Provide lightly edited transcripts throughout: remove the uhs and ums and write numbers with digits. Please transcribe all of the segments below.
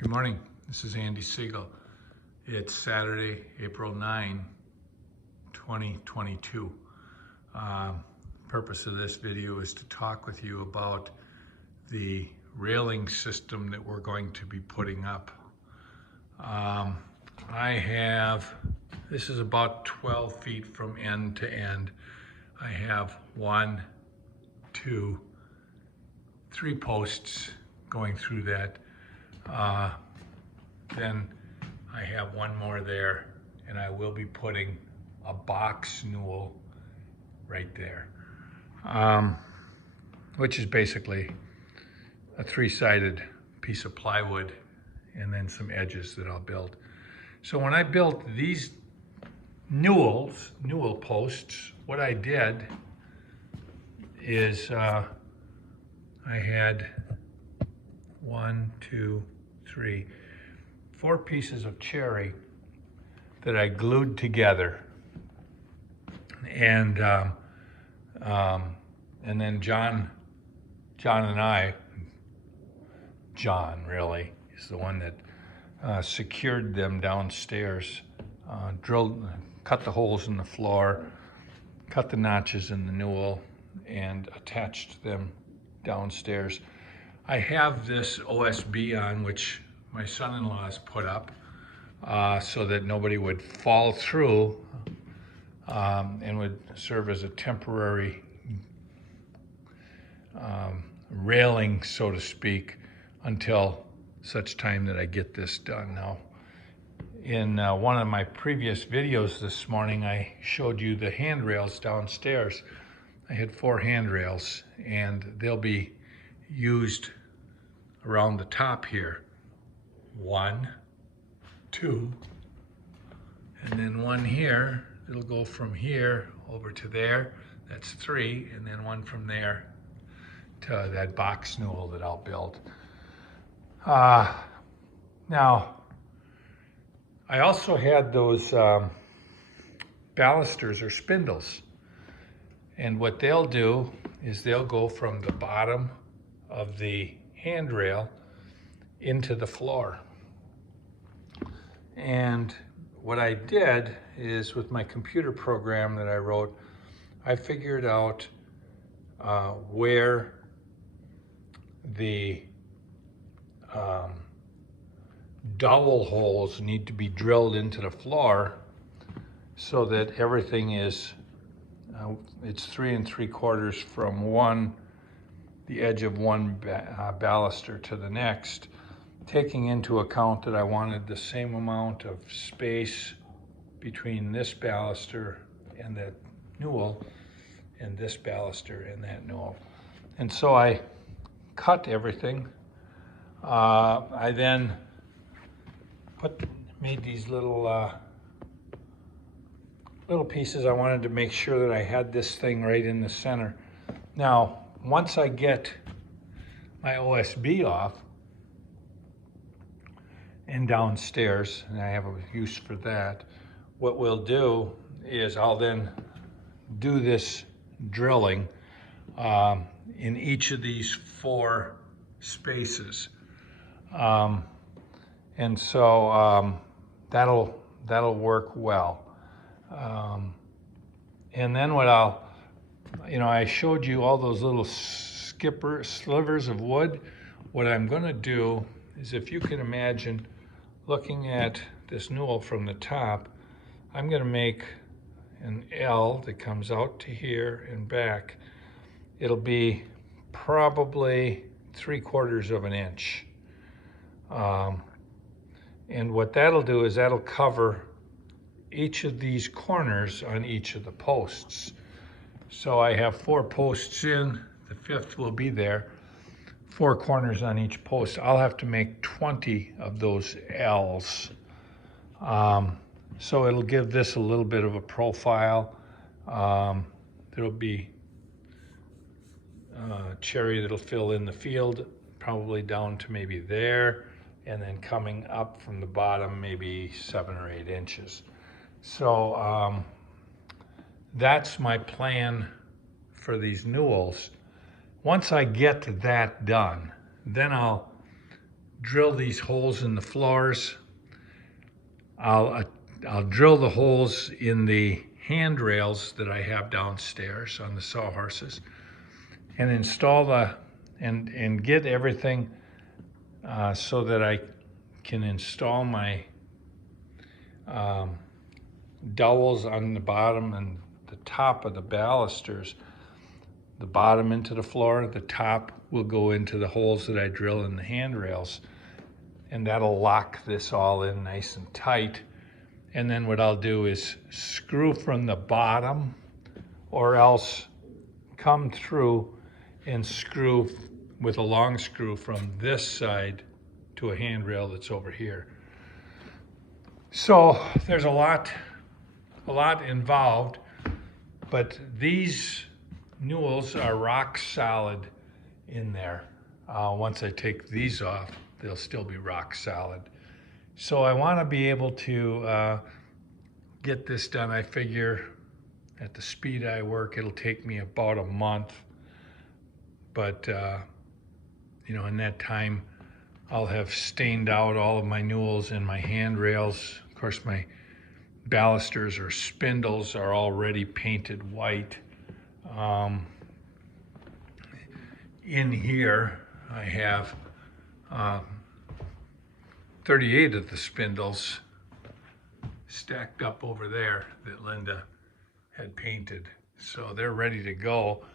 Good morning, this is Andy Siegel. It's Saturday, April 9, 2022. Purpose of this video is to talk with you about the railing system that we're going to be putting up. This is about 12 feet from end to end. I have 1, 2, 3 posts going through that. Then I have one more there, and I will be putting a box newel right there, which is basically a 3-sided piece of plywood and then some edges that I'll build. So when I built these newel posts, what I did is I had 1, 2, 3, 4 pieces of cherry that I glued together, and then John and I, John really is the one that secured them downstairs, cut the holes in the floor, cut the notches in the newel, and attached them downstairs. I have this OSB on, which my son-in-law has put up so that nobody would fall through and would serve as a temporary railing, so to speak, until such time that I get this done. Now, in one of my previous videos this morning, I showed you the handrails downstairs. I had 4 handrails, and they'll be used around the top here. 1, 2, and then 1 here. It'll go from here over to there. That's 3, and then 1 from there to that box newel that I'll build. Now, I also had those balusters or spindles, and what they'll do is they'll go from the bottom of the handrail into the floor. And what I did is, with my computer program that I wrote, I figured out where the dowel holes need to be drilled into the floor so that everything is, it's 3 3/4 from the edge of one baluster to the next, taking into account that I wanted the same amount of space between this baluster and that newel, and this baluster and that newel. And so I cut everything. I then made these little pieces. I wanted to make sure that I had this thing right in the center. Now, once I get my OSB off and downstairs, and I have a use for that, what we'll do is I'll then do this drilling in each of these 4 spaces. And so that'll work well. And then what I showed you all those little slivers of wood. What I'm going to do is, if you can imagine looking at this newel from the top, I'm going to make an L that comes out to here and back. It'll be probably 3/4 of an inch. And what that'll do is that'll cover each of these corners on each of the posts. So I have 4 posts in, the 5th will be there, 4 corners on each post. I'll have to make 20 of those L's. So it'll give this a little bit of a profile. There'll be cherry that'll fill in the field, probably down to maybe there, and then coming up from the bottom maybe 7 or 8 inches. So that's my plan for these newels. Once I get that done, then I'll drill these holes in the floors. I'll drill the holes in the handrails that I have downstairs on the sawhorses, and install and get everything so that I can install my dowels on the bottom and the top of the balusters. The bottom into the floor, the top will go into the holes that I drill in the handrails, and that'll lock this all in nice and tight. And then what I'll do is screw from the bottom, or else come through and screw with a long screw from this side to a handrail that's over here. So there's a lot involved, but these newels are rock solid in there. Once I take these off, they'll still be rock solid. So I want to be able to get this done. I figure at the speed I work, it'll take me about a month. But you know, in that time, I'll have stained out all of my newels and my handrails. Of course, my balusters or spindles are already painted white. In here, I have 38 of the spindles stacked up over there that Linda had painted. So they're ready to go.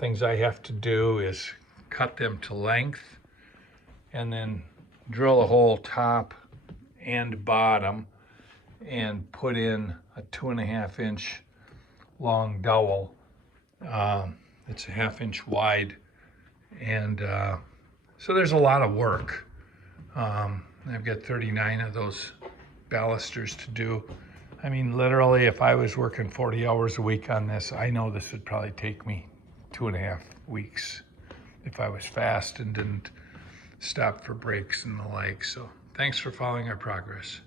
Things I have to do is cut them to length and then drill a hole top and bottom and put in a 2.5 inch long dowel. It's a 1/2 inch wide, and so there's a lot of work. I've got 39 of those balusters to do. I mean, literally, if I was working 40 hours a week on this, I know this would probably take me 2.5 weeks if I was fast and didn't stop for breaks and the like. So thanks for following our progress.